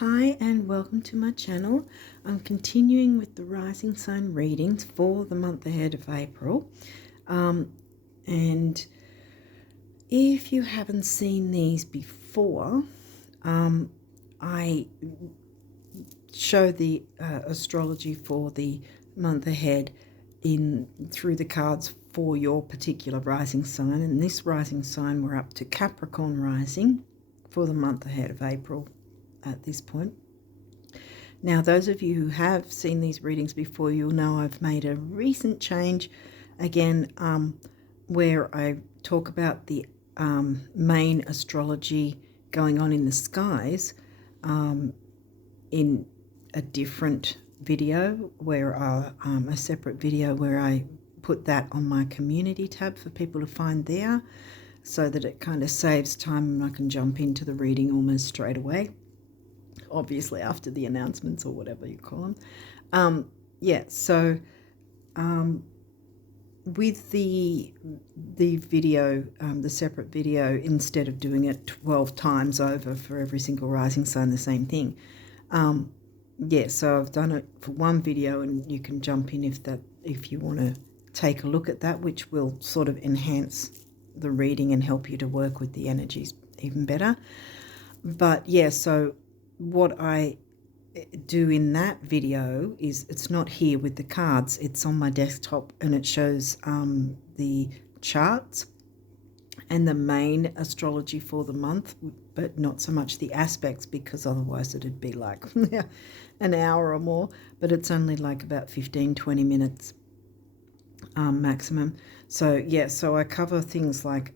Hi and welcome to my channel. I'm continuing with the rising sign readings for the month ahead of April. And if you haven't seen these before, I show the astrology for the month ahead through the cards for your particular rising sign. And this rising sign, we're up to Capricorn rising for the month ahead of April at this point. Now, those of you who have seen these readings before, you'll know I've made a recent change again, where I talk about the main astrology going on in the skies in a different video, where a separate video where I put that on my community tab for people to find there, so that it kind of saves time and I can jump into the reading almost straight away, obviously after the announcements or whatever you call them. With the video, the separate video, instead of doing it 12 times over for every single rising sign, the same thing. So I've done it for one video, and you can jump in if you want to take a look at that, which will sort of enhance the reading and help you to work with the energies even better. But so what I do in that video is, it's not here with the cards, it's on my desktop, and it shows the charts and the main astrology for the month, but not so much the aspects, because otherwise it'd be like an hour or more, but it's only like about 15-20 minutes maximum. So I cover things like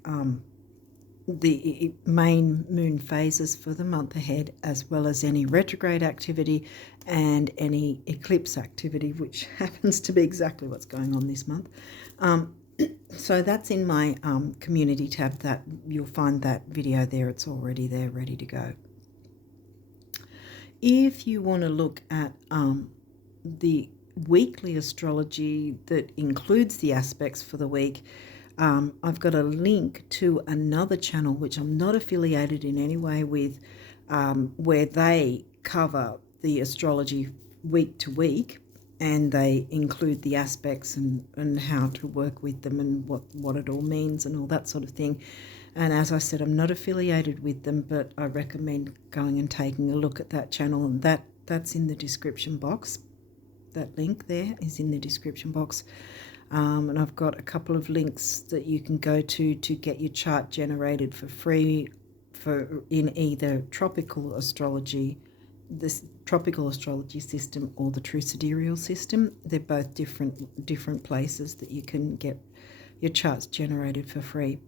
the main moon phases for the month ahead, as well as any retrograde activity and any eclipse activity, which happens to be exactly what's going on this month. So that's in my community tab, that you'll find that video there. It's already there, ready to go. If you want to look at the weekly astrology that includes the aspects for the week, I've got a link to another channel which I'm not affiliated in any way with, where they cover the astrology week to week, and they include the aspects and how to work with them and what it all means and all that sort of thing. And as I said, I'm not affiliated with them, but I recommend going and taking a look at that channel, and that's in the description box. That link there is in the description box. And I've got a couple of links that you can go to get your chart generated for free in either tropical astrology, this tropical astrology system, or the true sidereal system. They're both different places that you can get your charts generated for free.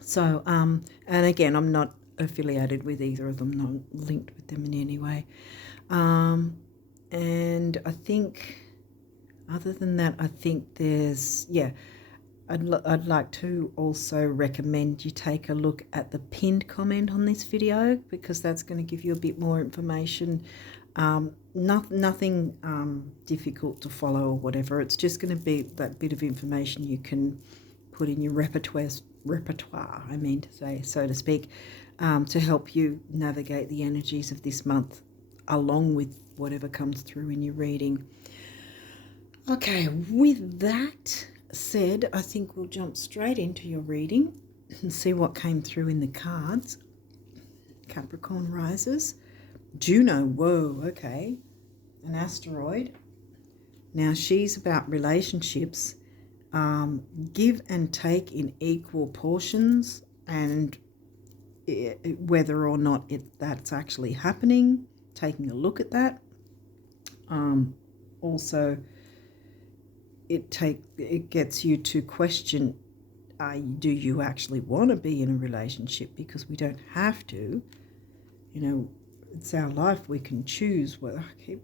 So and again, I'm not affiliated with either of them, not linked with them in any way. And I think, other than that, I think there's, I'd like to also recommend you take a look at the pinned comment on this video, because that's going to give you a bit more information. Nothing difficult to follow or whatever. It's just going to be that bit of information you can put in your repertoire, I mean to say, so to speak, to help you navigate the energies of this month, along with whatever comes through in your reading. Okay, with that said, I think we'll jump straight into your reading and see what came through in the cards. Capricorn rises. Juno, whoa, okay. An asteroid. Now, she's about relationships. Give and take in equal portions, and whether or not that's actually happening, taking a look at that. Also, it gets you to question, do you actually want to be in a relationship? Because we don't have to, it's our life, we can choose. Well, I keep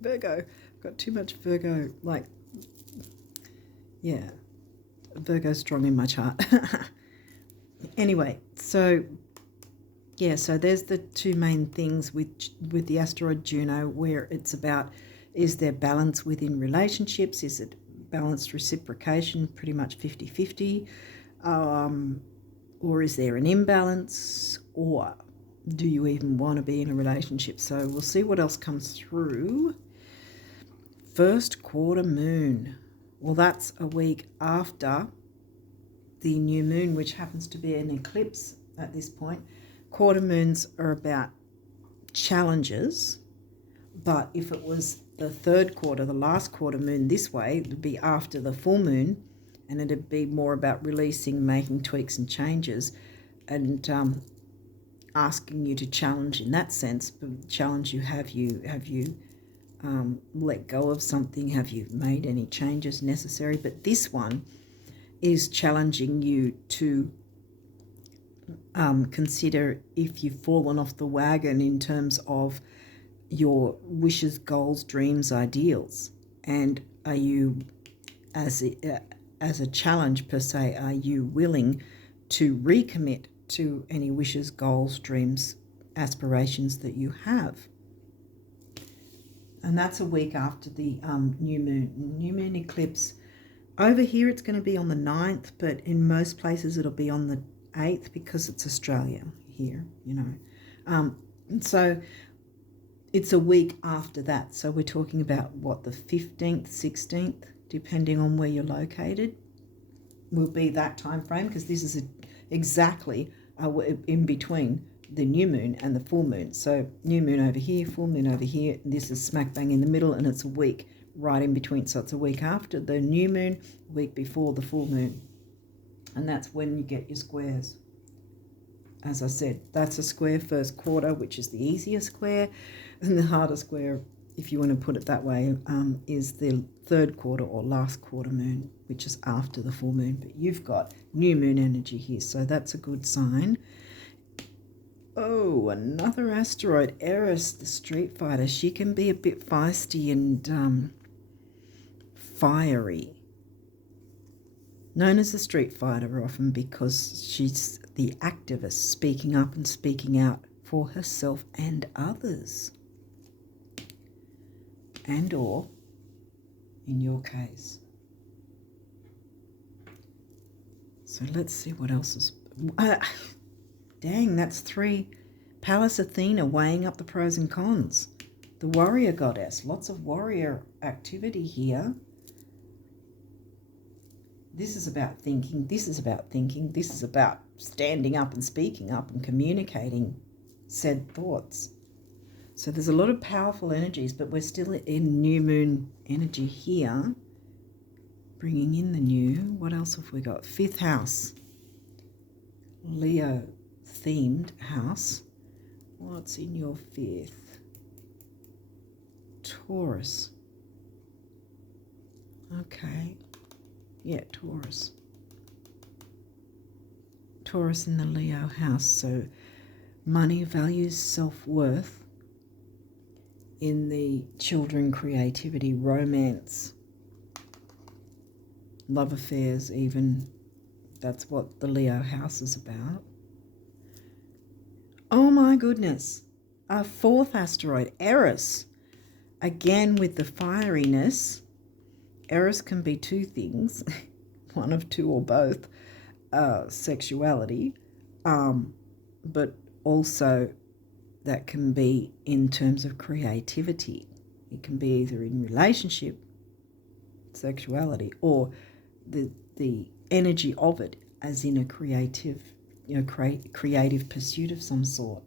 Virgo, I've got too much Virgo, Virgo strong in my chart. Anyway, so there's the two main things with the asteroid Juno, where it's about, is there balance within relationships? Is it balanced reciprocation, pretty much 50-50? Or is there an imbalance? Or do you even want to be in a relationship? So we'll see what else comes through. First quarter moon. Well, that's a week after the new moon, which happens to be an eclipse at this point. Quarter moons are about challenges, but if it was the third quarter, the last quarter moon this way, it would be after the full moon, and it'd be more about releasing, making tweaks and changes, and asking you to challenge in that sense. But challenge you, have you let go of something? Have you made any changes necessary? But this one is challenging you to consider if you've fallen off the wagon in terms of your wishes, goals, dreams, ideals. And are you, as a challenge per se, are you willing to recommit to any wishes, goals, dreams, aspirations that you have? And that's a week after the new moon eclipse. Over here it's going to be on the 9th, but in most places it'll be on the 8th because it's Australia here, you know. So it's a week after that. So we're talking about, what, the 15th, 16th, depending on where you're located, will be that time frame, because this is exactly in between the new moon and the full moon. So new moon over here, full moon over here, and this is smack bang in the middle, and it's a week right in between. So it's a week after the new moon, a week before the full moon. And that's when you get your squares. As I said, that's a square first quarter, which is the easiest square, and the harder square, if you want to put it that way, is the third quarter or last quarter moon, which is after the full moon. But you've got new moon energy here, so that's a good sign. Oh, another asteroid, Eris, the Street Fighter. She can be a bit feisty and fiery. Known as the Street Fighter often because she's the activist, speaking up and speaking out for herself and others. And or, in your case. So let's see what else is... dang, that's 3. Pallas Athena weighing up the pros and cons. The warrior goddess. Lots of warrior activity here. This is about thinking. This is about thinking. This is about standing up and speaking up and communicating said thoughts. So there's a lot of powerful energies, but we're still in new moon energy here. Bringing in the new. What else have we got? 5th house. Leo themed house. What's in your 5th? Taurus. Okay. Yeah, Taurus. Taurus in the Leo house. So money, values, self-worth. In the children, creativity, romance, love affairs even. That's what the Leo house is about. Oh my goodness. Our 4th asteroid, Eris. Again with the fieriness. Eris can be 2 things, one of 2 or both, sexuality, but also that can be in terms of creativity. It can be either in relationship, sexuality, or the energy of it as in a creative, creative pursuit of some sort.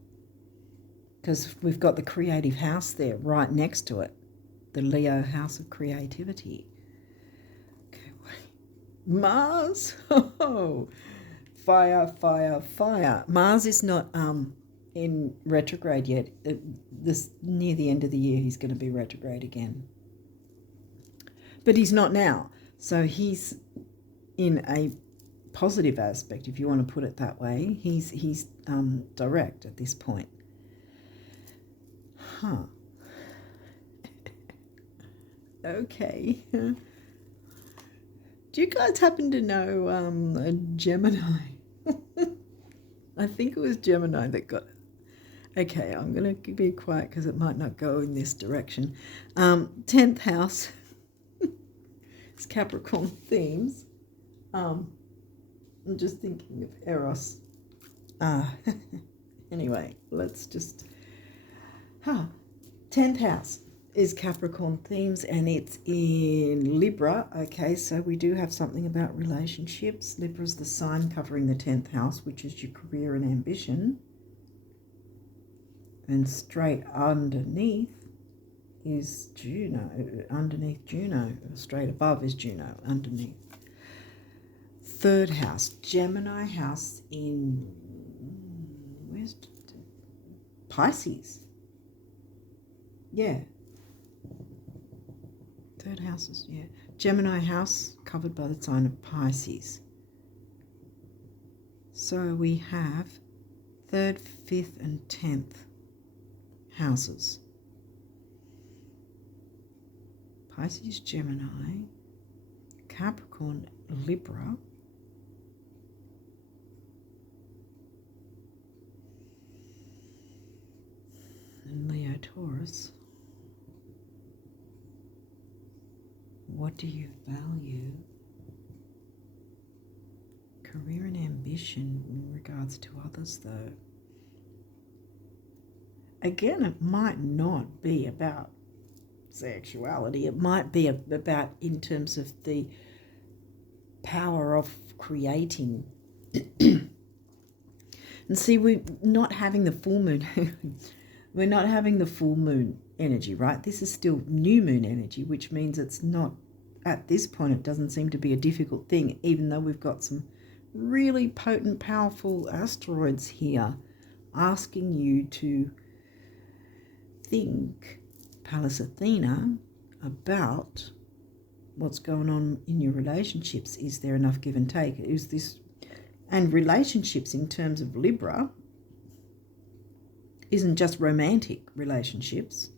Because we've got the creative house there right next to it, the Leo house of creativity. Mars, oh, fire, fire, fire. Mars is not in retrograde yet. This near the end of the year, he's going to be retrograde again. But he's not now, so he's in a positive aspect, if you want to put it that way. He's direct at this point. Huh. Okay. Do you guys happen to know a Gemini? I think it was Gemini that got it. Okay, I'm going to be quiet because it might not go in this direction. 10th house. It's Capricorn themes. I'm just thinking of Eros. Anyway, let's just... 10th house is Capricorn themes, and it's in Libra. Okay, so we do have something about relationships. Libra is the sign covering the 10th house, which is your career and ambition. And straight underneath is Juno. Underneath Juno, straight above is Juno, underneath. 3rd house, Gemini house in... where's Pisces? Yeah. 3rd house is, yeah. Gemini house covered by the sign of Pisces. So we have 3rd, 5th and 10th houses. Pisces, Gemini, Capricorn, Libra, and Leo, Taurus. What do you value? Career and ambition in regards to others, though. Again, it might not be about sexuality. It might be about in terms of the power of creating. And see, we're not having the full moon. We're not having the full moon energy, right? This is still new moon energy, which means it's not, at this point, it doesn't seem to be a difficult thing, even though we've got some really potent, powerful asteroids here asking you to think, Pallas Athena, about what's going on in your relationships. Is there enough give and take? Is this, and relationships in terms of Libra isn't just romantic relationships.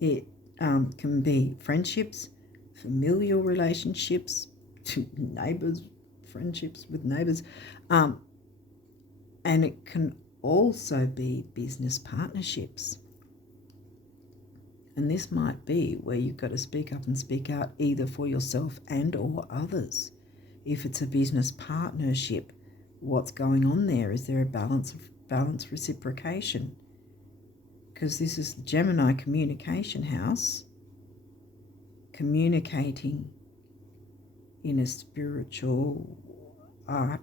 It can be friendships, familial relationships, neighbours, friendships with neighbours, and it can also be business partnerships. And this might be where you've got to speak up and speak out, either for yourself and or others. If it's a business partnership, what's going on there? Is there a balance reciprocation? Because this is the Gemini communication house, communicating in a spiritual art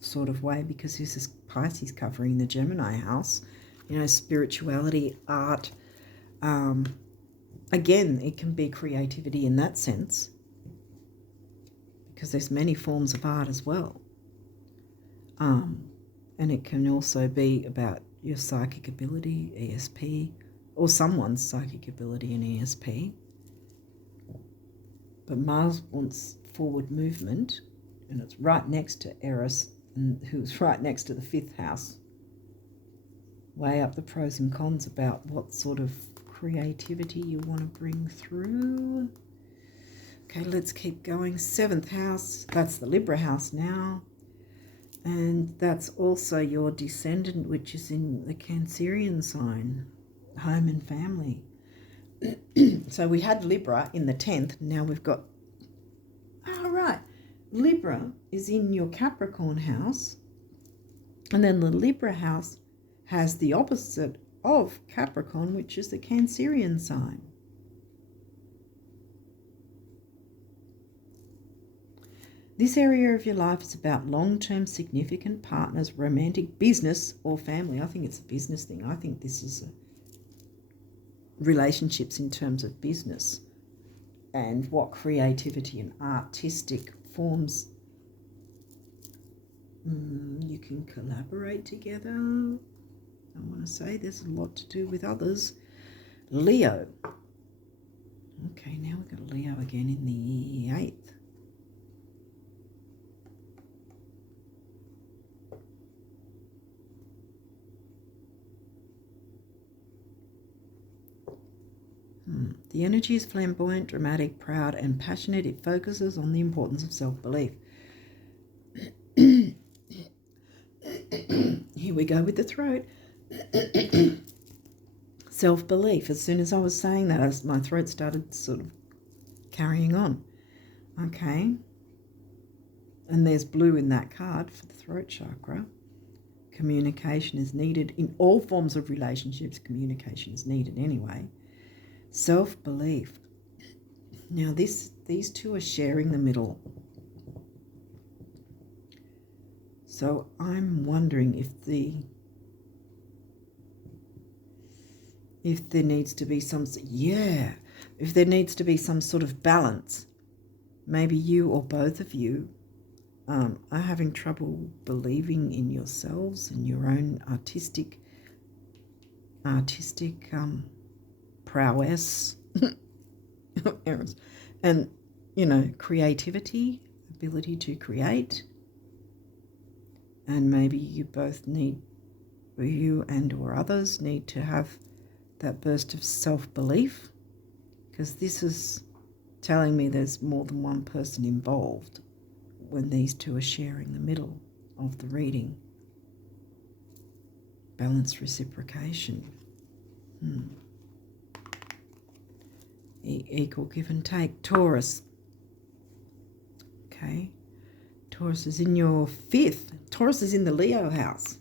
sort of way, because this is Pisces covering the Gemini house. You know, spirituality, art. Again, it can be creativity in that sense, because there's many forms of art as well. And it can also be about your psychic ability, ESP, or someone's psychic ability in ESP. But Mars wants forward movement, and it's right next to Eris, and who's right next to the 5th house. Weigh up the pros and cons about what sort of creativity you want to bring through. Okay, let's keep going. 7th house, that's the Libra house now. And that's also your descendant, which is in the Cancerian sign, home and family. So we had Libra in the 10th. Now we've got, right, Libra is in your Capricorn house. And then the Libra house has the opposite of Capricorn, which is the Cancerian sign. This area of your life is about long-term significant partners, romantic, business, or family. I think it's a business thing. I think this is relationships in terms of business and what creativity and artistic forms you can collaborate together. I want to say there's a lot to do with others. Leo. Okay, now we've got Leo again in the 8th. The energy is flamboyant, dramatic, proud, and passionate. It focuses on the importance of self-belief. Here we go with the throat. Self-belief. As soon as I was saying that, my throat started sort of carrying on. Okay. And there's blue in that card for the throat chakra. Communication is needed. In all forms of relationships, communication is needed anyway. Self-belief. Now, these two are sharing the middle. So I'm wondering if there needs to be if there needs to be some sort of balance. Maybe you or both of you are having trouble believing in yourselves and your own artistic prowess and, creativity, ability to create. And maybe you and or others need to have that burst of self-belief, because this is telling me there's more than one person involved when these two are sharing the middle of the reading. Balanced reciprocation. Equal give and take. Taurus. Okay. Taurus is in your 5th. Taurus is in the Leo house.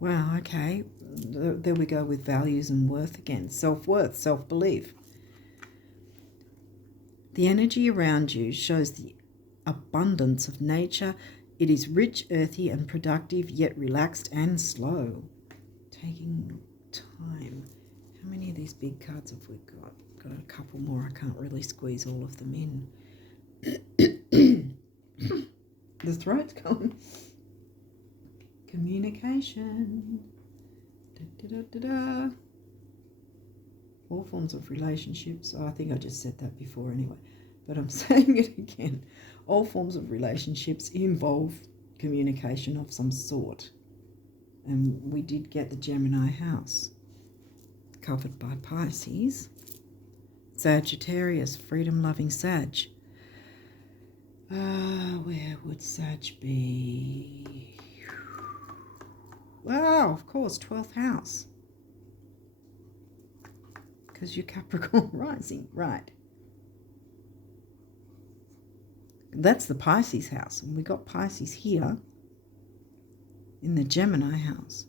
Wow, okay. There we go with values and worth again. Self-worth, self-belief. The energy around you shows the abundance of nature. It is rich, earthy, and productive, yet relaxed and slow. Taking time. How many of these big cards have we got? Got a couple more. I can't really squeeze all of them in. The throat's gone. Communication. Da-da-da-da-da. All forms of relationships. Oh, I think I just said that before anyway, but I'm saying it again. All forms of relationships involve communication of some sort. And we did get the Gemini house covered by Pisces. Sagittarius, freedom-loving Sag. Where would Sag be? Wow, of course, 12th house. Because you're Capricorn rising, right. That's the Pisces house. And we got Pisces here in the Gemini house.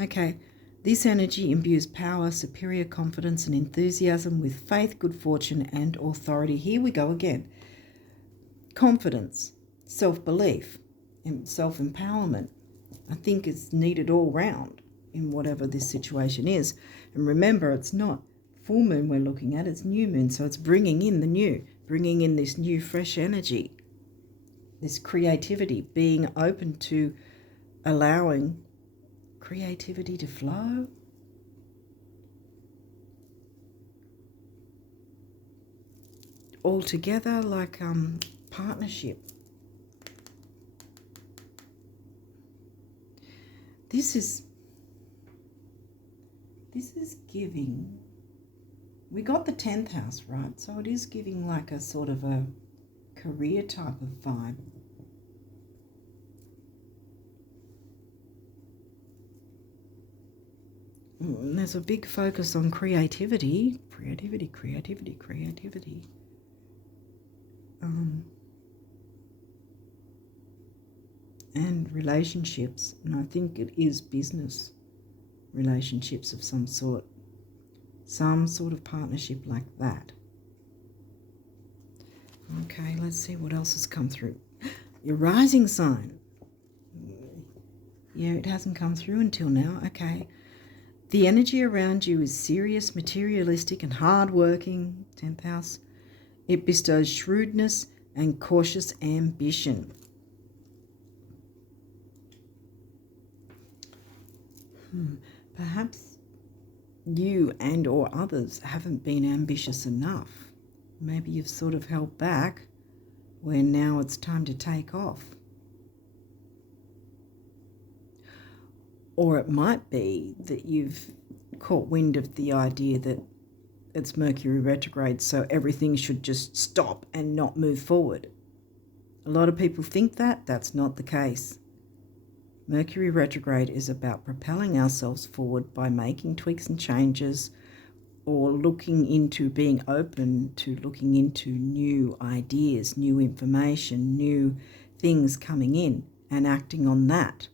Okay, this energy imbues power, superior confidence and enthusiasm with faith, good fortune and authority. Here we go again. Confidence, self-belief and self-empowerment. I think it's needed all round in whatever this situation is. And remember, it's not full moon we're looking at, it's new moon. So it's bringing in the new, bringing in this new fresh energy, this creativity, being open to allowing creativity to flow. All together like partnership. This is giving, we got the 10th house, right? So it is giving like a sort of a career type of vibe. And there's a big focus on creativity. Creativity. And relationships, and I think it is business relationships of some sort of partnership like that. Okay, let's see what else has come through. Your rising sign. Yeah, it hasn't come through until now. Okay. The energy around you is serious, materialistic and hard-working. 10th house. It bestows shrewdness and cautious ambition. Perhaps you and or others haven't been ambitious enough. Maybe you've sort of held back where now it's time to take off. Or it might be that you've caught wind of the idea that it's Mercury retrograde, so everything should just stop and not move forward. A lot of people think that. That's not the case. Mercury retrograde is about propelling ourselves forward by making tweaks and changes or looking into, being open to looking into new ideas, new information, new things coming in, and acting on that,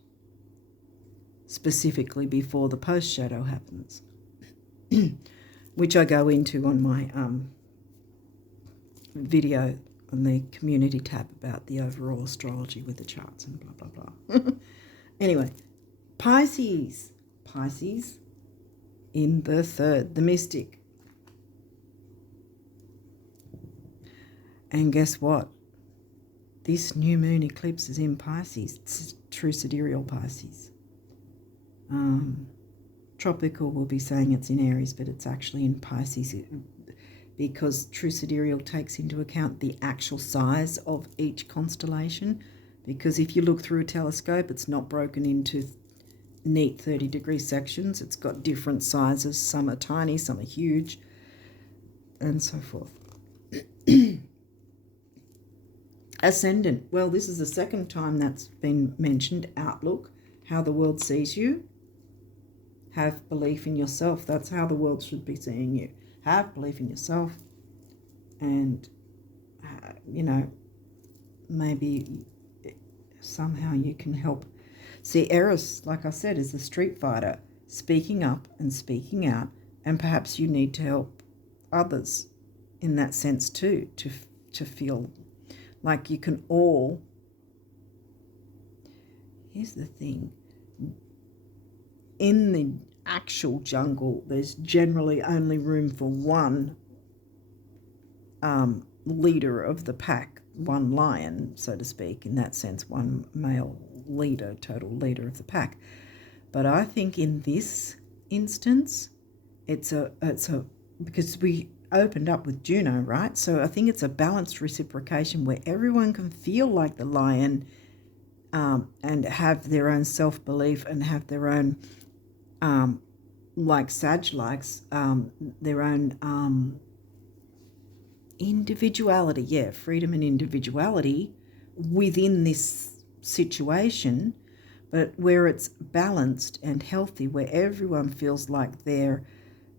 specifically before the post shadow happens, which I go into on my video on the community tab about the overall astrology with the charts and blah, blah, blah. Anyway, Pisces in the third, the mystic. And guess what? This new moon eclipse is in Pisces. It's true sidereal Pisces. Tropical will be saying it's in Aries, but it's actually in Pisces because true sidereal takes into account the actual size of each constellation. Because if you look through a telescope, it's not broken into neat 30-degree sections. It's got different sizes. Some are tiny, some are huge, and so forth. Ascendant. Well, this is the second time that's been mentioned. Outlook, how the world sees you. Have belief in yourself. That's how the world should be seeing you. Have belief in yourself. And, maybe somehow you can help. See, Eris, like I said, is the street fighter, speaking up and speaking out. And perhaps you need to help others in that sense too, to feel like you can all. Here's the thing. In the actual jungle, there's generally only room for one leader of the pack, one lion, so to speak, in that sense, one male leader, total leader of the pack. But I think in this instance, it's a because we opened up with Juno, right? So I think it's a balanced reciprocation where everyone can feel like the lion and have their own self-belief and have their own, like Sag likes, their own individuality. Yeah, freedom and individuality within this situation, but where it's balanced and healthy, where everyone feels like they're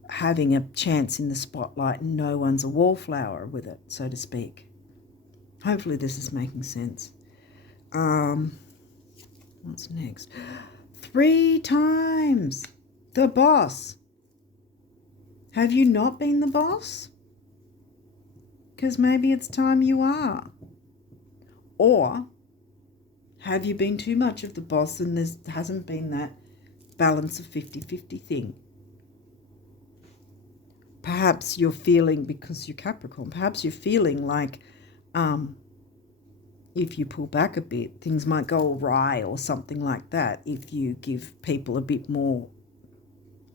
having a chance in the spotlight and no one's a wallflower with it, so to speak. Hopefully this is making sense. What's next? 3 times the boss. Have you not been the boss? Because maybe it's time you are. Or have you been too much of the boss and there hasn't been that balance of 50-50 thing? Perhaps you're feeling, because you're Capricorn, perhaps you're feeling like if you pull back a bit, things might go awry or something like that if you give people a bit more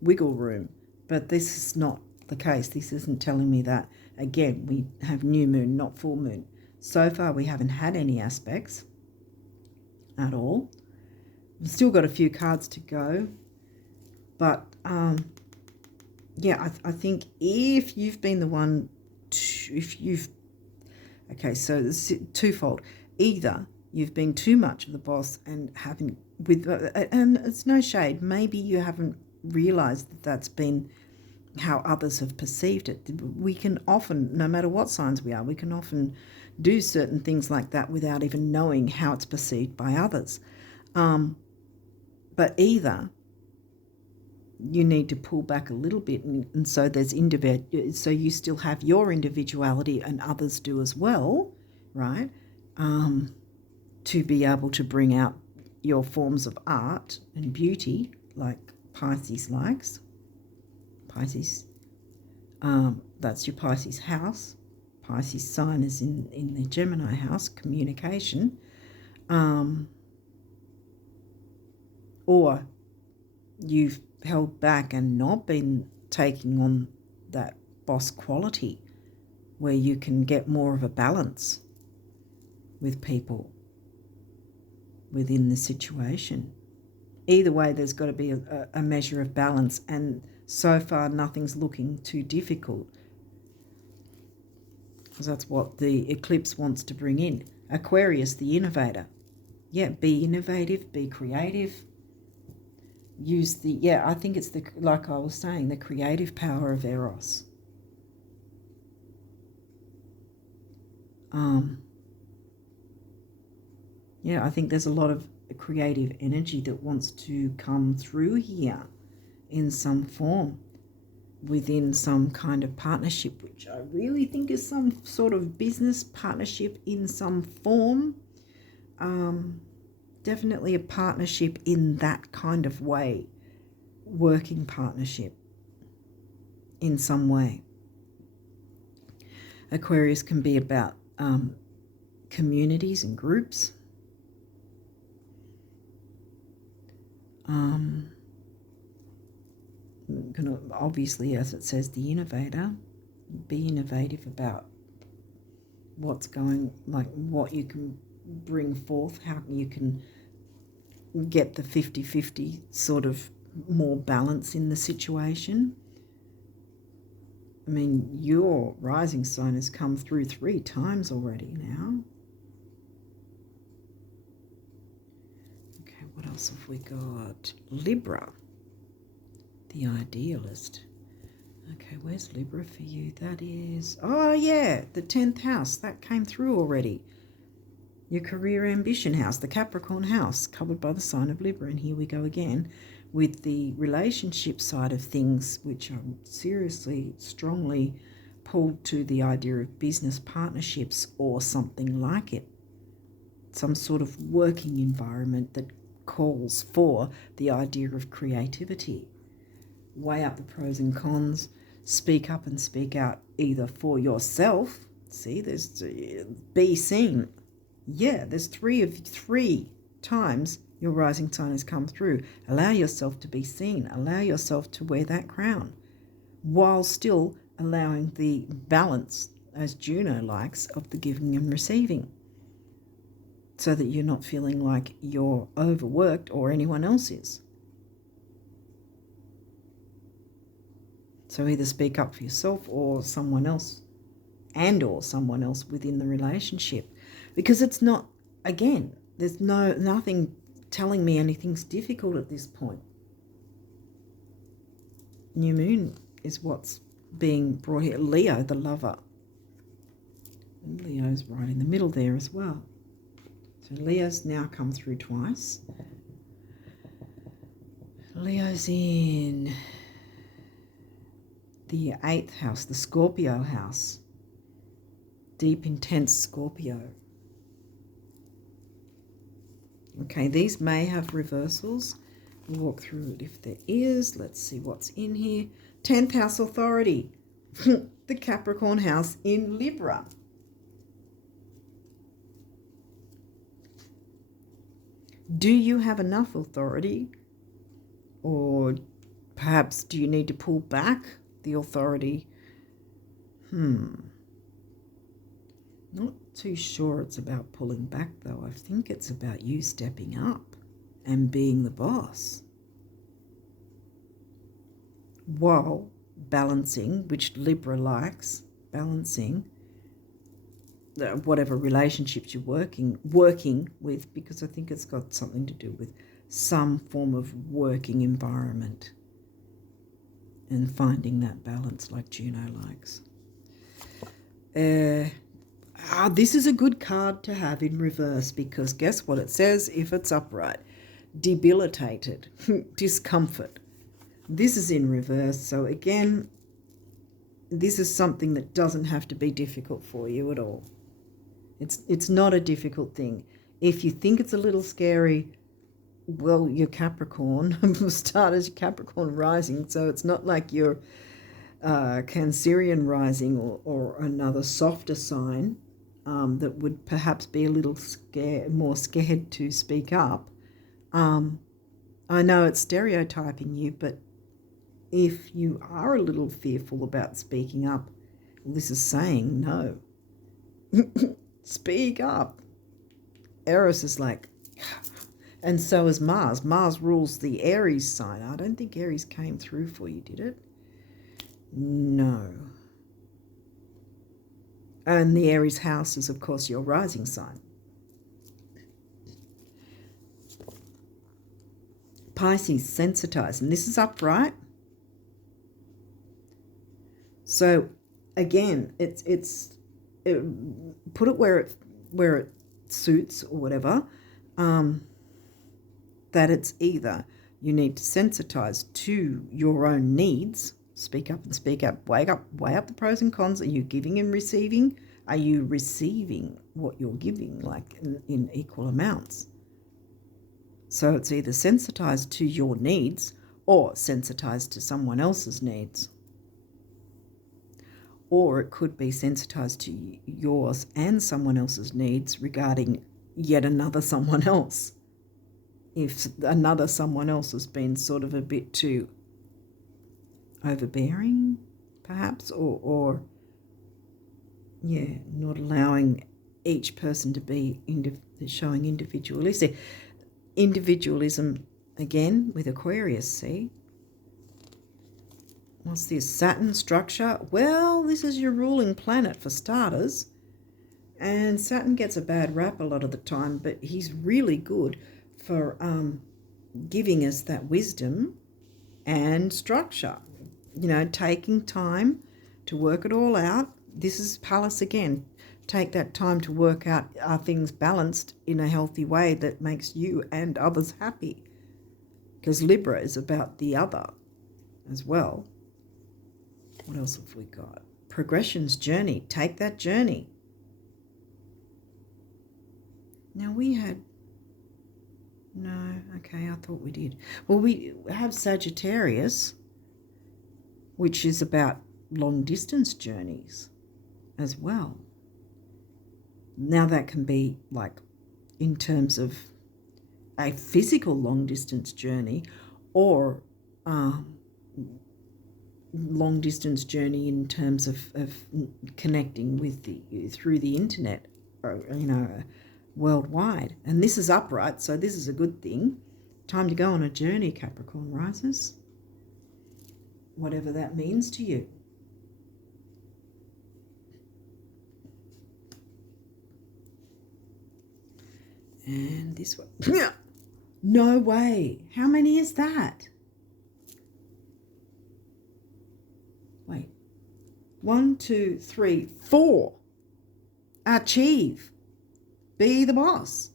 wiggle room. But this is not the case. This isn't telling me that. Again, we have new moon, not full moon. So far, we haven't had any aspects at all. We've still got a few cards to go. But, yeah, I think if you've been the one, okay, so it's twofold. Either you've been too much of the boss and haven't, and it's no shade, maybe you haven't realised that that's been how others have perceived it. We can often, no matter what signs we are, we can often do certain things like that without even knowing how it's perceived by others. But either you need to pull back a little bit, and so there's so you still have your individuality and others do as well, right? To be able to bring out your forms of art and beauty like Pisces likes. Pisces, that's your Pisces house. Pisces sign is in the Gemini house, communication. Or you've held back and not been taking on that boss quality where you can get more of a balance with people within the situation. Either way, there's got to be a measure of balance, and so far nothing's looking too difficult, because that's what the eclipse wants to bring in. Aquarius, the innovator. Yeah, be innovative, be creative. use the, yeah, I think it's the, like I was saying, the creative power of Eros. Yeah, I think there's a lot of creative energy that wants to come through here in some form, within some kind of partnership, which I really think is some sort of business partnership in some form. Definitely a partnership in that kind of way, working partnership in some way. Aquarius can be about communities and groups. Obviously, as it says, the innovator. Be innovative about what's going, like what you can bring forth, how you can get the 50-50 sort of more balance in the situation. I mean, your rising sign has come through 3 times already now. Okay, what else have we got? Libra, the idealist. Okay, where's Libra for you? That is, oh yeah, the 10th house. That came through already. Your career ambition house, the Capricorn house, covered by the sign of Libra. And here we go again with the relationship side of things, which are seriously, strongly pulled to the idea of business partnerships or something like it. Some sort of working environment that calls for the idea of creativity. Weigh up the pros and cons, speak up and speak out either for yourself. See, there's be seen. Yeah, there's 3 times your rising sign has come through. Allow yourself to be seen. Allow yourself to wear that crown while still allowing the balance, as Juno likes, of the giving and receiving, so that you're not feeling like you're overworked or anyone else is. So either speak up for yourself or someone else, and or someone else within the relationship. Because it's not, again, there's nothing telling me anything's difficult at this point. New moon is what's being brought here. Leo, the lover. And Leo's right in the middle there as well. So Leo's now come through twice. Leo's in the 8th house, the Scorpio house. Deep, intense Scorpio. Okay, these may have reversals. We'll walk through it if there is. Let's see what's in here. 10th house authority. The Capricorn house in Libra. Do you have enough authority? Or perhaps do you need to pull back the authority? Not too sure it's about pulling back, though. I think it's about you stepping up and being the boss, while balancing, which Libra likes, balancing whatever relationships you're working with, because I think it's got something to do with some form of working environment and finding that balance like Juno likes. This is a good card to have in reverse, because guess what it says if it's upright? Debilitated, discomfort. This is in reverse, so again, this is something that doesn't have to be difficult for you at all. It's not a difficult thing. If you think it's a little scary, well, you're Capricorn. will start as Capricorn rising, so it's not like you're Cancerian rising or another softer sign that would perhaps be a little more scared to speak up. I know it's stereotyping you, but if you are a little fearful about speaking up, well, this is saying no. Speak up. Eros is like, and so is Mars. Mars rules the Aries sign. I don't think Aries came through for you, did it? No. And the Aries house is, of course, your rising sign. Pisces, sensitized, and this is upright. So again, put it where it suits or whatever. That it's either you need to sensitize to your own needs, speak up and speak up, weigh up the pros and cons. Are you giving and receiving? Are you receiving what you're giving, like in equal amounts? So it's either sensitized to your needs or sensitized to someone else's needs. Or it could be sensitized to yours and someone else's needs regarding yet another someone else. If another someone else has been sort of a bit too overbearing, perhaps, or not allowing each person to be showing individualism again with Aquarius, see? What's this? Saturn structure. Well, this is your ruling planet for starters. And Saturn gets a bad rap a lot of the time, but he's really good for giving us that wisdom and structure. Taking time to work it all out. This is Pallas again. Take that time to work out, are things balanced in a healthy way that makes you and others happy? Because Libra is about the other as well. What else have we got? Progression's journey. Take that journey. Now we had... No, okay, I thought we did. Well, we have Sagittarius, which is about long-distance journeys as well. Now that can be like in terms of a physical long-distance journey or long-distance journey in terms of connecting with through the internet, or, worldwide. And this is upright, so this is a good thing. Time to go on a journey, Capricorn risers. Whatever that means to you. And this one. No way. How many is that? Wait. 1, 2, 3, 4. Achieve. Be the boss.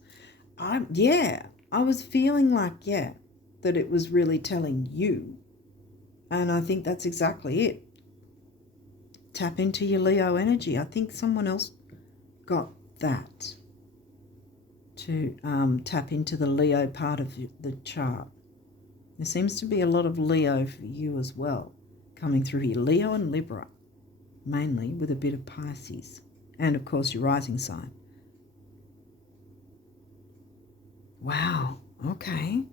I was feeling like, that it was really telling you. And I think that's exactly it. Tap into your Leo energy. I think someone else got that. To tap into the Leo part of the chart. There seems to be a lot of Leo for you as well, coming through here. Leo and Libra, mainly, with a bit of Pisces. And, of course, your rising sign. Wow, okay.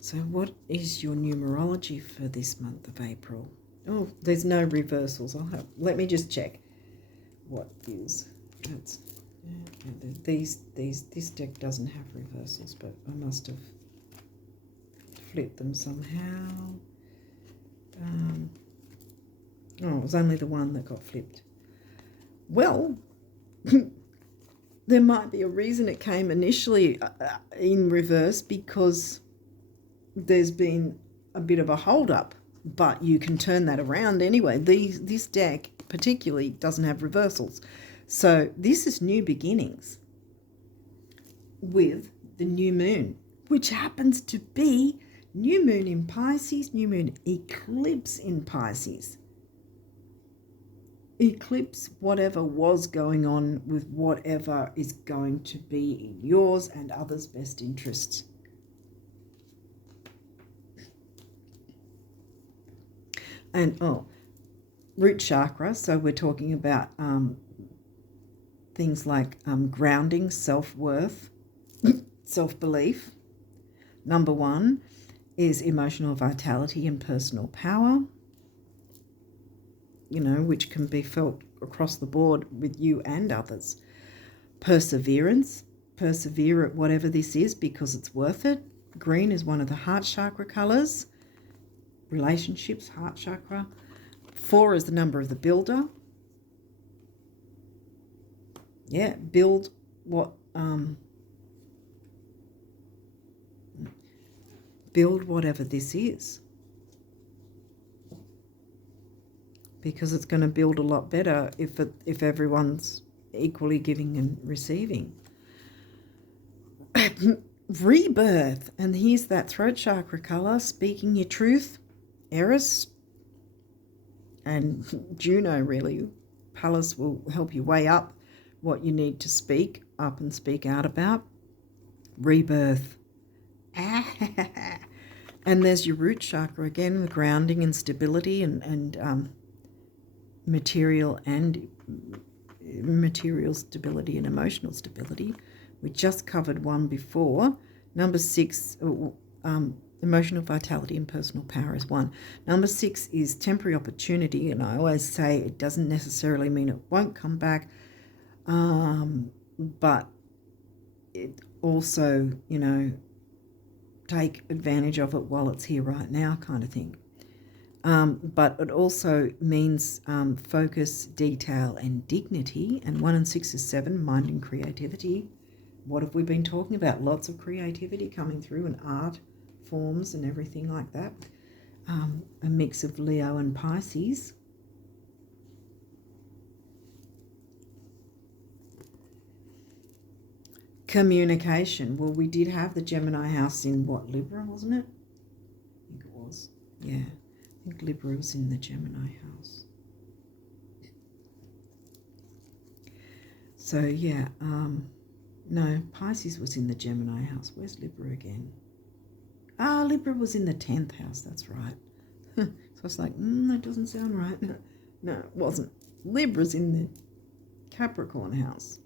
So what is your numerology for this month of April? Oh, there's no reversals. Let me just check. What is... This deck doesn't have reversals, but I must have flipped them somehow. It was only the one that got flipped. Well, there might be a reason it came initially in reverse, because there's been a bit of a hold-up, but you can turn that around anyway. This deck particularly doesn't have reversals. So this is new beginnings with the new moon, which happens to be new moon in Pisces, new moon eclipse in Pisces. Eclipse whatever was going on with whatever is going to be in yours and others' best interests. And, root chakra, so we're talking about things like grounding, self-worth, self-belief. Number 1 is emotional vitality and personal power, which can be felt across the board with you and others. Perseverance, persevere at whatever this is because it's worth it. Green is one of the heart chakra colours. Relationships, heart chakra. 4 is the number of the builder. Build what build whatever this is, because it's going to build a lot better if everyone's equally giving and receiving. Rebirth, and here's that throat chakra color, speaking your truth, Eris and Juno. Really, Pallas will help you weigh up what you need to speak up and speak out about. Rebirth. And there's your root chakra again, grounding and stability and material stability and emotional stability. We just covered one before. Number 6, emotional vitality and personal power is 1. Number 6 is temporary opportunity, and I always say it doesn't necessarily mean it won't come back, but it also, take advantage of it while it's here right now kind of thing. But it also means focus, detail, and dignity. And 1 and 6 is 7, mind and creativity. What have we been talking about? Lots of creativity coming through, and art forms and everything like that. A mix of Leo and Pisces. Communication. Well, we did have the Gemini house in Libra, wasn't it? I think it was. Yeah. I think Libra was in the Gemini house. So, yeah. No, Pisces was in the Gemini house. Where's Libra again? Libra was in the 10th house. That's right. So I was like, that doesn't sound right. No, it wasn't. Libra's in the Capricorn house.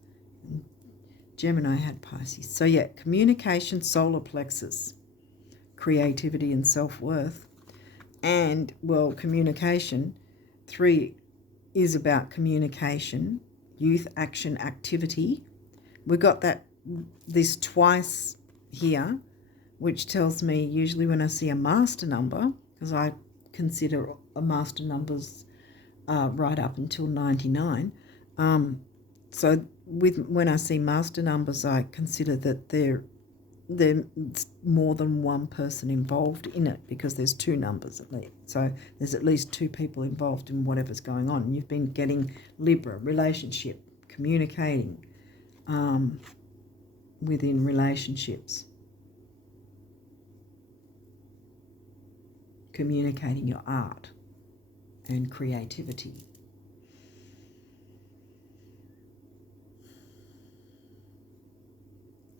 And Gemini had Pisces. So, yeah, communication, solar plexus, creativity and self-worth. And, well, communication, 3 is about communication, youth, action, activity. We got this twice here, which tells me usually when I see a master number, because I consider a master numbers right up until 99. So when I see master numbers, I consider that there's more than one person involved in it, because there's 2 numbers at least. So there's at least 2 people involved in whatever's going on. You've been getting Libra, relationship, communicating within relationships, communicating your art and creativity.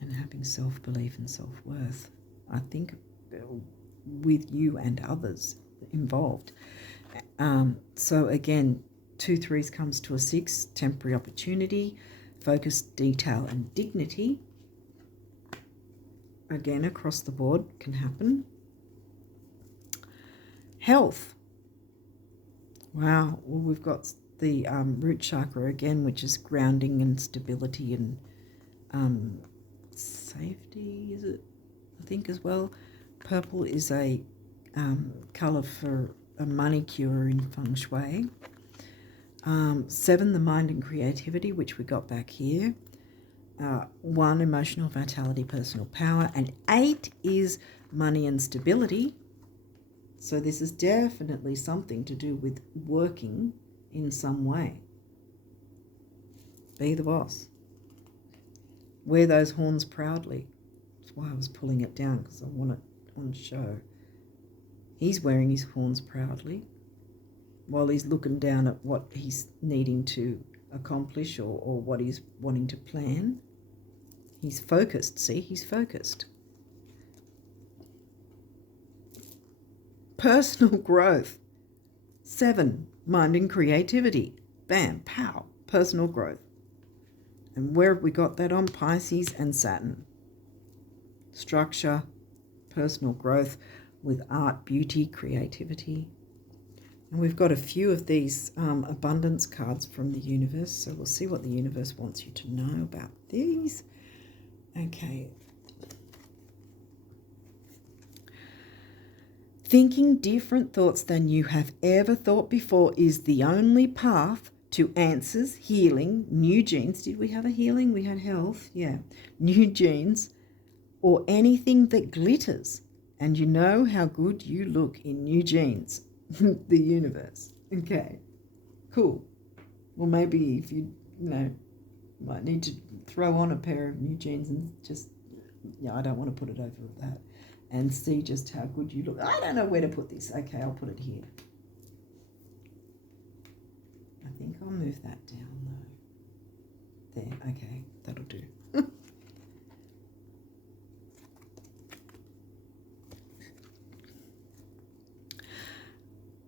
And having self-belief and self-worth, I think, with you and others involved. So again, 2 3s comes to a 6, temporary opportunity, focus, detail, and dignity. Again, across the board can happen. Health. Wow. Well, we've got the root chakra again, which is grounding and stability and safety, is it? I think as well. Purple is a colour for a money cure in feng shui. 7, the mind and creativity, which we got back here. 1, emotional vitality, personal power. And 8 is money and stability. So this is definitely something to do with working in some way. Be the boss. Wear those horns proudly. That's why I was pulling it down, because I want it on show. He's wearing his horns proudly while he's looking down at what he's needing to accomplish or what he's wanting to plan. He's focused. See, he's focused. Personal growth. 7, mind and creativity. Bam, pow, personal growth. And where have we got that on? Pisces and Saturn. Structure, personal growth with art, beauty, creativity. And we've got a few of these abundance cards from the universe, so we'll see what the universe wants you to know about these. Okay. Thinking different thoughts than you have ever thought before is the only path to answers, healing, new genes. Did we have a healing? We had health. Yeah. New genes or anything that glitters. And you know how good you look in new jeans. The universe. Okay, cool. Well, maybe if might need to throw on a pair of new jeans and just, I don't want to put it over that, and see just how good you look. I don't know where to put this. Okay, I'll put it here. I think I'll move that down though. There, okay, that'll do.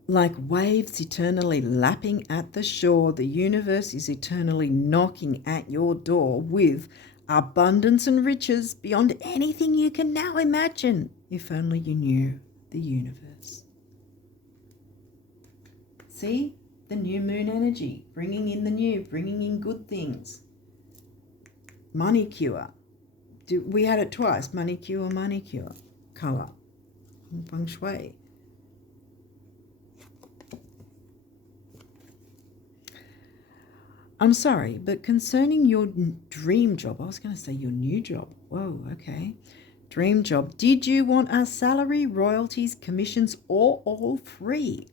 Like waves eternally lapping at the shore, the universe is eternally knocking at your door with abundance and riches beyond anything you can now imagine, if only you knew the universe. See? The new moon energy, bringing in the new, bringing in good things. Money cure. We had it twice, money cure, colour, feng shui. I'm sorry, but concerning your dream job, I was going to say your new job. Whoa, okay. Dream job. Did you want a salary, royalties, commissions, or all three?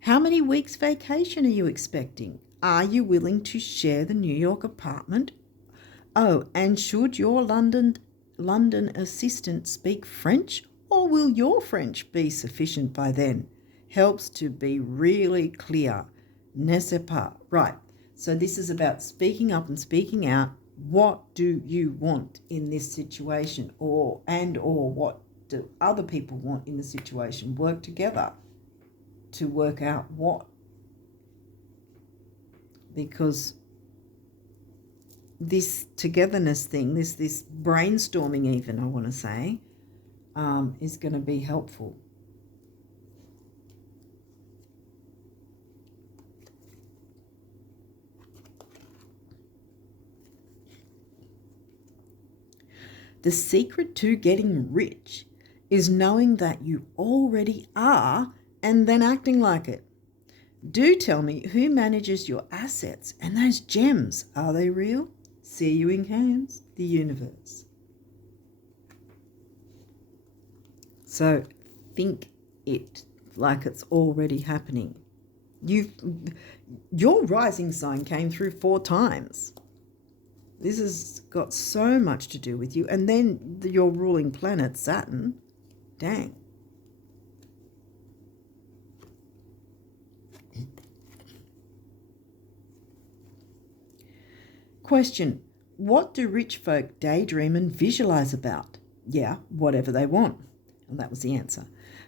How many weeks vacation are you expecting? Are you willing to share the New York apartment? Oh, and should your London assistant speak French, or will your French be sufficient by then? Helps to be really clear. N'est-ce pas? Right. So this is about speaking up and speaking out. What do you want in this situation, or what do other people want in the situation? Work together to work out what. Because this togetherness thing, this brainstorming even, I want to say, is going to be helpful. The secret to getting rich is knowing that you already are and then acting like it. Do tell me who manages your assets and those gems. Are they real? See you in hands, the universe. So think it like it's already happening. Your rising sign came through 4 times. This has got so much to do with you. And then your ruling planet, Saturn, dang. Question, what do rich folk daydream and visualize about? Yeah, whatever they want. And that was the answer.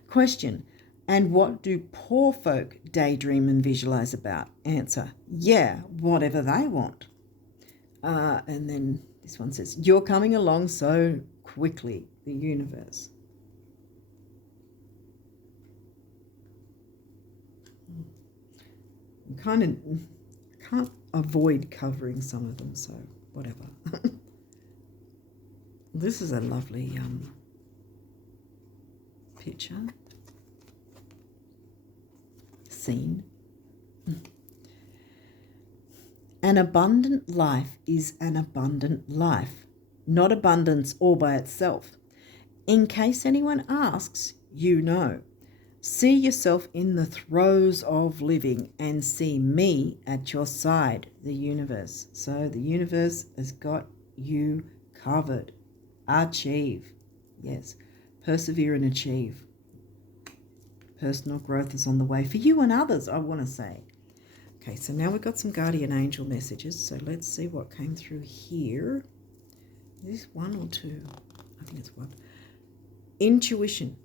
Question, and what do poor folk daydream and visualize about? Answer, yeah, whatever they want. And then this one says, you're coming along so quickly, the universe. I can't avoid covering some of them, so whatever. This is a lovely picture. Scene. An abundant life is an abundant life, not abundance all by itself. In case anyone asks, you know. See yourself in the throes of living and see me at your side, the universe. So the universe has got you covered. Achieve. Yes. Persevere and achieve. Personal growth is on the way for you and others, I want to say. Okay, so now we've got some guardian angel messages. So let's see what came through here. Is this 1 or 2? I think it's 1. Intuition.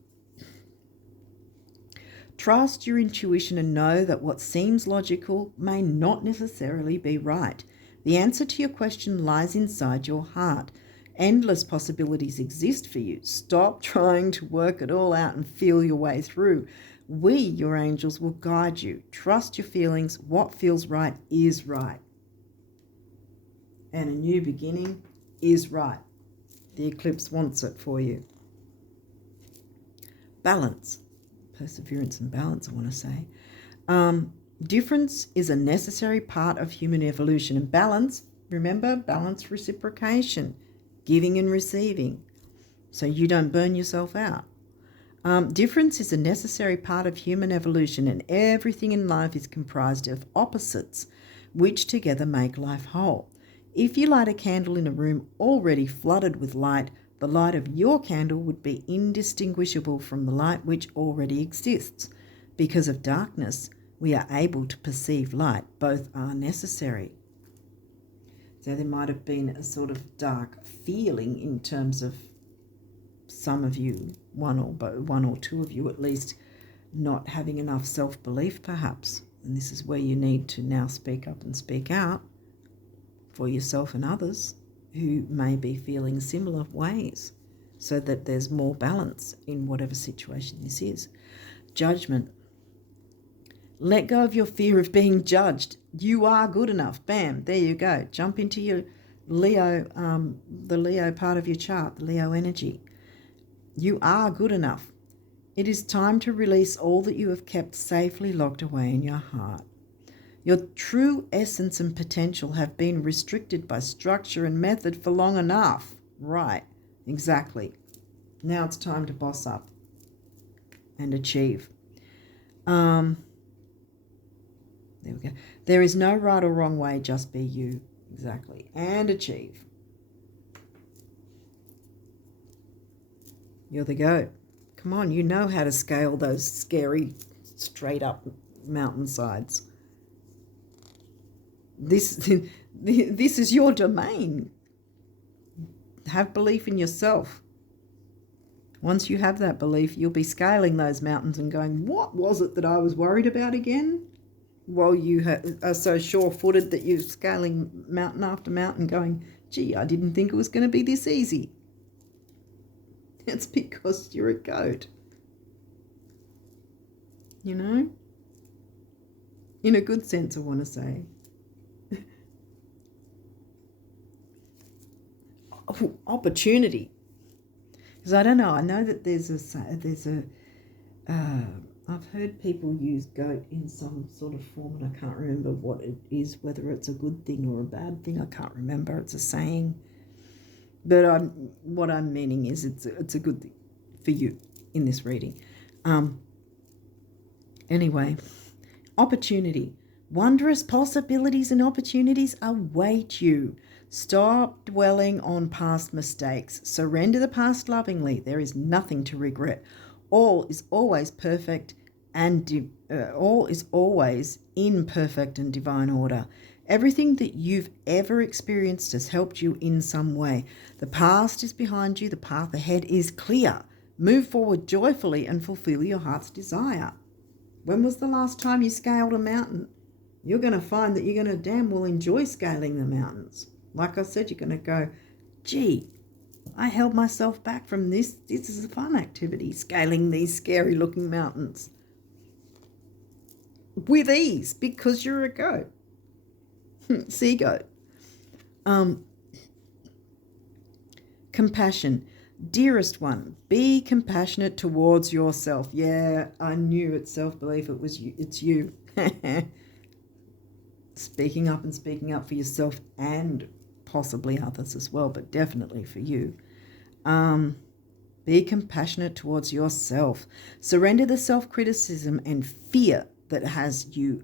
Trust your intuition and know that what seems logical may not necessarily be right. The answer to your question lies inside your heart. Endless possibilities exist for you. Stop trying to work it all out and feel your way through. We, your angels, will guide you. Trust your feelings. What feels right is right. And a new beginning is right. The eclipse wants it for you. Balance. Perseverance and balance, I want to say. Difference is a necessary part of human evolution. And balance, remember, balance reciprocation, giving and receiving, so you don't burn yourself out. Difference is a necessary part of human evolution, and everything in life is comprised of opposites, which together make life whole. If you light a candle in a room already flooded with light, the light of your candle would be indistinguishable from the light which already exists. Because of darkness, we are able to perceive light. Both are necessary. So there might have been a sort of dark feeling in terms of some of you, one or two of you at least, not having enough self-belief perhaps. And this is where you need to now speak up and speak out for yourself and others who may be feeling similar ways, so that there's more balance in whatever situation this is. Judgment. Let go of your fear of being judged. You are good enough. Bam, there you go. Jump into your Leo, the Leo part of your chart, the Leo energy. You are good enough. It is time to release all that you have kept safely locked away in your heart. Your true essence and potential have been restricted by structure and method for long enough. Right, exactly. Now it's time to boss up and achieve. There we go. There is no right or wrong way, just be you. Exactly. And achieve. You're the go. Come on, you know how to scale those scary, straight up mountainsides. This is your domain. Have belief in yourself. Once you have that belief, you'll be scaling those mountains and going, what was it that I was worried about again? Well, you are so sure-footed that you're scaling mountain after mountain going, gee, I didn't think it was going to be this easy. It's because you're a goat. You know? In a good sense, I want to say. Opportunity. Because I don't know, I know that I've heard people use goat in some sort of form, and I can't remember what it is, whether it's a good thing or a bad thing. I can't remember. It's a saying. But what I'm meaning is it's a good thing for you in this reading. Anyway, opportunity. Wondrous possibilities and opportunities await you. Stop dwelling on past mistakes. Surrender the past lovingly. There is nothing to regret. All is always perfect and all is always in perfect and divine order. Everything that you've ever experienced has helped you in some way. The past is behind you. The path ahead is clear. Move forward joyfully and fulfill your heart's desire. When was the last time you scaled a mountain? You're going to find that you're going to damn well enjoy scaling the mountains. Like I said, you're going to go, gee, I held myself back from this. This is a fun activity, scaling these scary looking mountains. With ease, because you're a goat. Sea goat. Compassion. Dearest one, be compassionate towards yourself. Yeah, I knew it's self-belief. It's you. Speaking up and speaking up for yourself and possibly others as well, but definitely for you. Be compassionate towards yourself. Surrender the self-criticism and fear that has you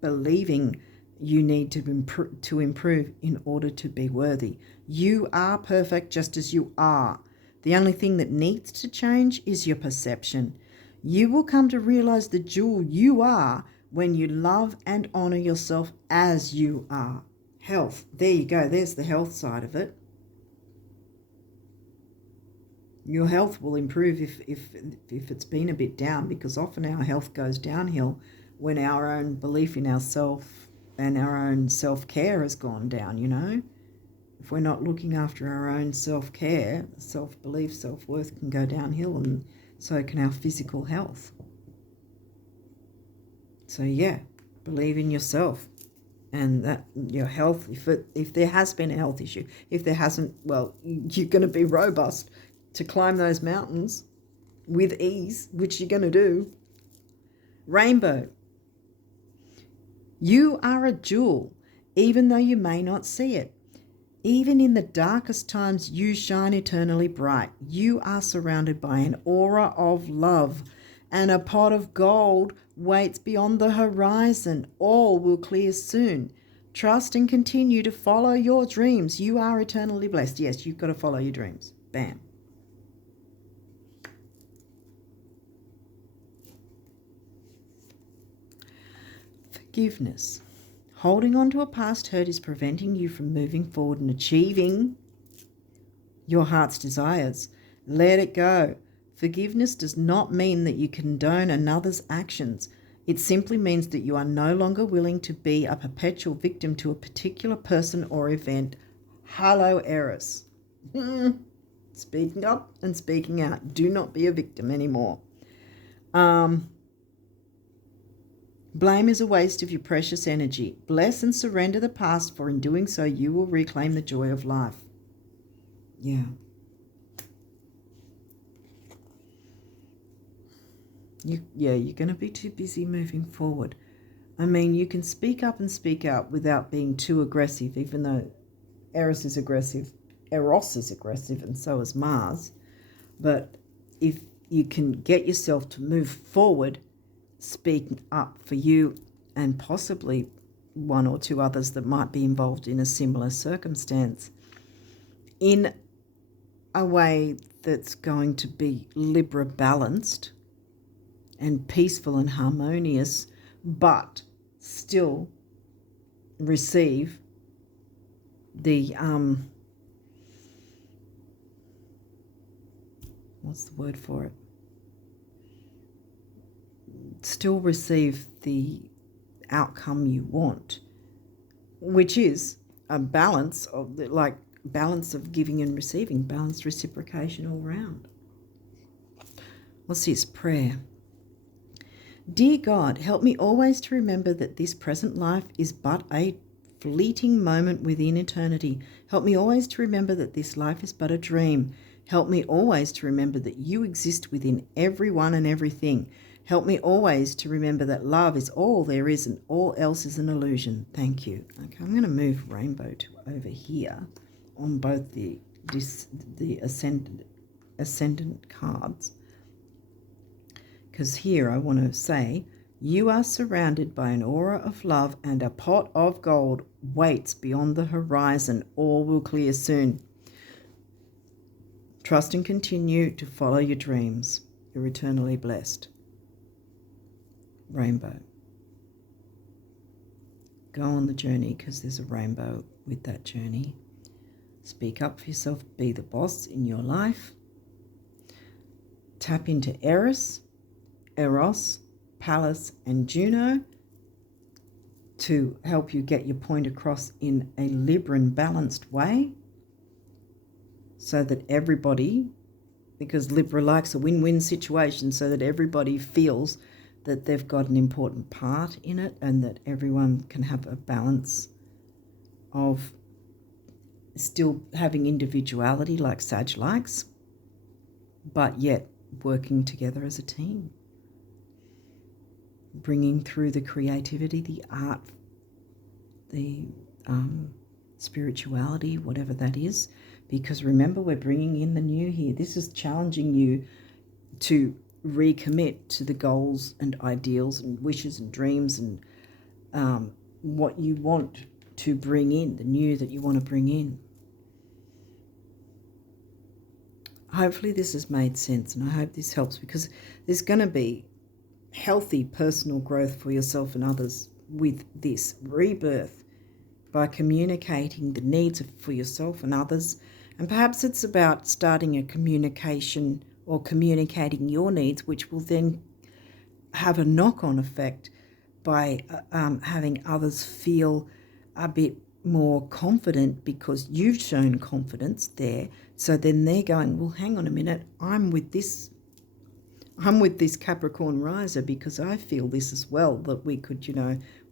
believing you need to improve in order to be worthy. You are perfect just as you are. The only thing that needs to change is your perception. You will come to realize the jewel you are when you love and honor yourself as you are. Health. There you go. There's the health side of it. Your health will improve if it's been a bit down, because often our health goes downhill when our own belief in ourself and our own self-care has gone down, you know. If we're not looking after our own self-care, self-belief, self-worth can go downhill, and so can our physical health. So yeah, believe in yourself and that your health, if there has been a health issue, if there hasn't, well, you're going to be robust to climb those mountains with ease, which you're going to do. Rainbow. You are a jewel, even though you may not see it. Even in the darkest times, you shine eternally bright. You are surrounded by an aura of love, and a pot of gold waits beyond the horizon. All will clear soon. Trust and continue to follow your dreams. You are eternally blessed. Yes, you've got to follow your dreams. Bam. Forgiveness. Holding on to a past hurt is preventing you from moving forward and achieving your heart's desires. Let it go. Forgiveness does not mean that you condone another's actions. It simply means that you are no longer willing to be a perpetual victim to a particular person or event. Hello, Eris. Speaking up and speaking out. Do not be a victim anymore. Blame is a waste of your precious energy. Bless and surrender the past, for in doing so you will reclaim the joy of life. Yeah. You're going to be too busy moving forward. I mean, you can speak up and speak out without being too aggressive, even though Eros is aggressive, and so is Mars. But if you can get yourself to move forward, speaking up for you and possibly one or two others that might be involved in a similar circumstance in a way that's going to be Libra balanced and peaceful and harmonious, but still receive the what's the word for it? Still receive the outcome you want, which is a balance of balance of giving and receiving, balanced reciprocation all round. What's this? Prayer. Dear God, help me always to remember that this present life is but a fleeting moment within eternity. Help me always to remember that this life is but a dream. Help me always to remember that you exist within everyone and everything. Help me always to remember that love is all there is and all else is an illusion. Thank you. Okay, I'm going to move Rainbow to over here on both the Ascendant cards. Because here I want to say, you are surrounded by an aura of love and a pot of gold waits beyond the horizon. All will clear soon. Trust and continue to follow your dreams. You're eternally blessed. Rainbow. Go on the journey because there's a rainbow with that journey. Speak up for yourself. Be the boss in your life. Tap into Eros, Pallas, and Juno to help you get your point across in a Libran balanced way so that everybody, because Libra likes a win-win situation, so that everybody feels that they've got an important part in it and that everyone can have a balance of still having individuality like Sag likes, but yet working together as a team, bringing through the creativity, the art, the spirituality, whatever that is, because remember, we're bringing in the new here. This is challenging you to recommit to the goals and ideals and wishes and dreams and what you want to bring in, the new that you want to bring in. Hopefully this has made sense, and I hope this helps, because there's going to be healthy personal growth for yourself and others with this rebirth by communicating the needs for yourself and others. And perhaps it's about starting a communication or communicating your needs, which will then have a knock-on effect by having others feel a bit more confident because you've shown confidence there. So then they're going, well, hang on a minute, I'm with this Capricorn riser because I feel this as well, that we could,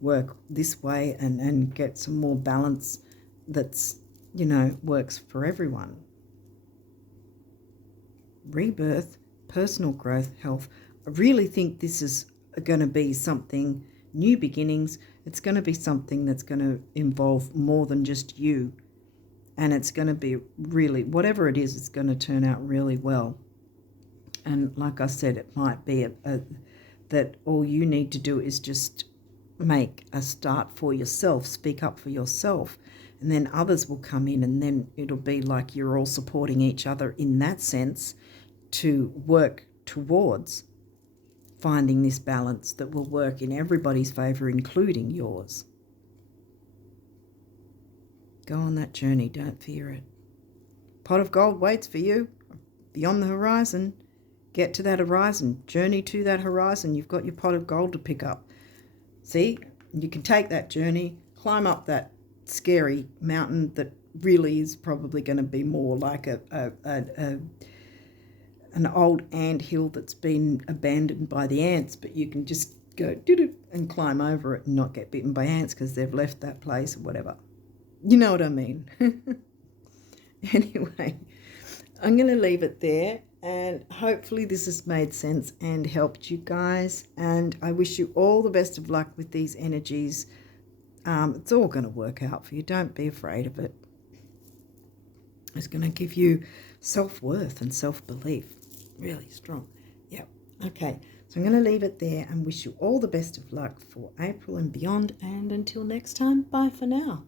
work this way and get some more balance that's, works for everyone. Rebirth, personal growth, health. I really think this is going to be something, new beginnings. It's going to be something that's going to involve more than just you And it's going to be really, whatever it is, it's going to turn out really well. And like I said, it might be that all you need to do is just make a start for yourself, speak up for yourself, and then others will come in, and then it'll be like you're all supporting each other in that sense to work towards finding this balance that will work in everybody's favor, including yours. Go on that journey, don't fear it. Pot of gold waits for you beyond the horizon. Get to that horizon, journey to that horizon. You've got your pot of gold to pick up. See, you can take that journey, climb up that scary mountain that really is probably going to be more like an old ant hill that's been abandoned by the ants, but you can just go doo-doo and climb over it and not get bitten by ants because they've left that place or whatever. You know what I mean. Anyway, I'm going to leave it there, and hopefully this has made sense and helped you guys, and I wish you all the best of luck with these energies. It's all going to work out for you. Don't be afraid of it. It's going to give you self-worth and self-belief. Really strong. Yeah. Okay. So I'm going to leave it there and wish you all the best of luck for April and beyond. And until next time, bye for now.